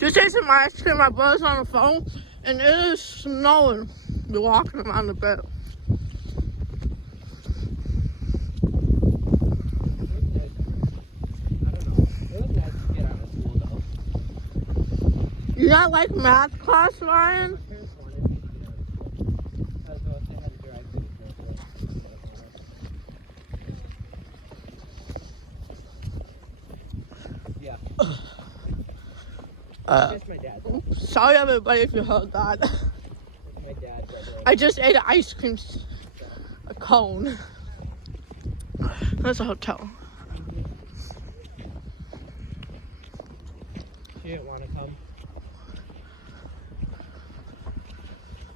Just ate some ice cream. My brother's on the phone, and it is snowing. We're walking around the bed. You not like math class, Ryan? Sorry everybody if you heard that. I just ate an ice cream, a cone. That's a hotel. She didn't want to come.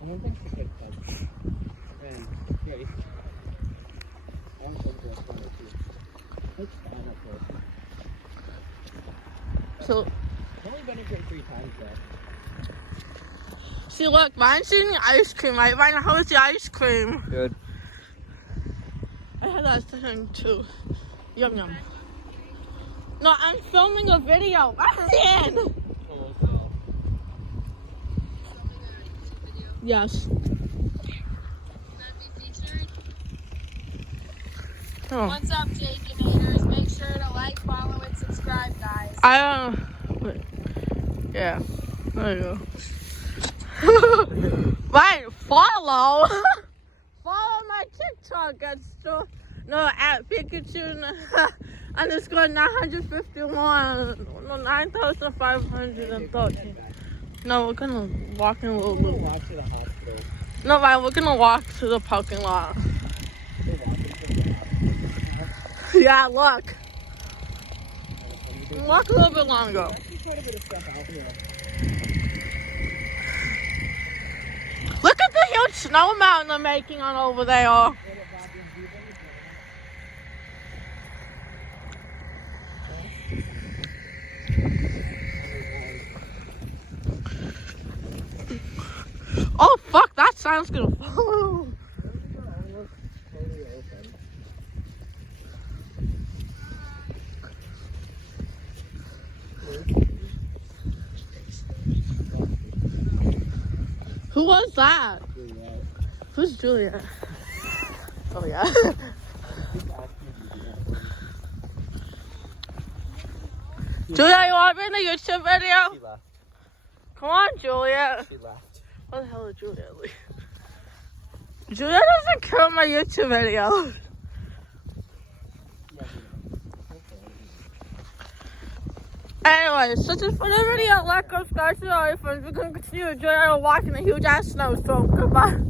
I don't think she could come. And Grace. I want to go to a restaurant or two. It's fine up there. So, I've only been here 3 times though. see, look, Ryan's eating ice cream, right? Ryan, how is the ice cream? Good. I had that thing too. Yum yum. No, I'm filming a video. Ryan! Yes. Oh. What's up, Jake-inators? Make sure to like, follow, and subscribe, guys. Wait. Yeah. There you go. Right, follow. Follow my TikTok at at Pikachu underscore 951. No, 9,513. No, we're gonna walk in a little bit. Walk to the hospital. No, Ryan, we're gonna walk to the parking lot. Yeah, look. Walk a little bit longer. Quite a bit of stuff out here. Look at the huge snow mountain they're making on over there. Oh fuck, that sounds gonna fall. Who was that? Who's Juliet? Oh yeah. Juliet, you want me in a YouTube video? She left. Come on, Juliet. She left. What the hell is Juliet? Juliet doesn't care my YouTube videos. Anyways, such a funny video. Like, subscribe to our friends. We're gonna continue enjoying watching a huge ass snowstorm. Goodbye.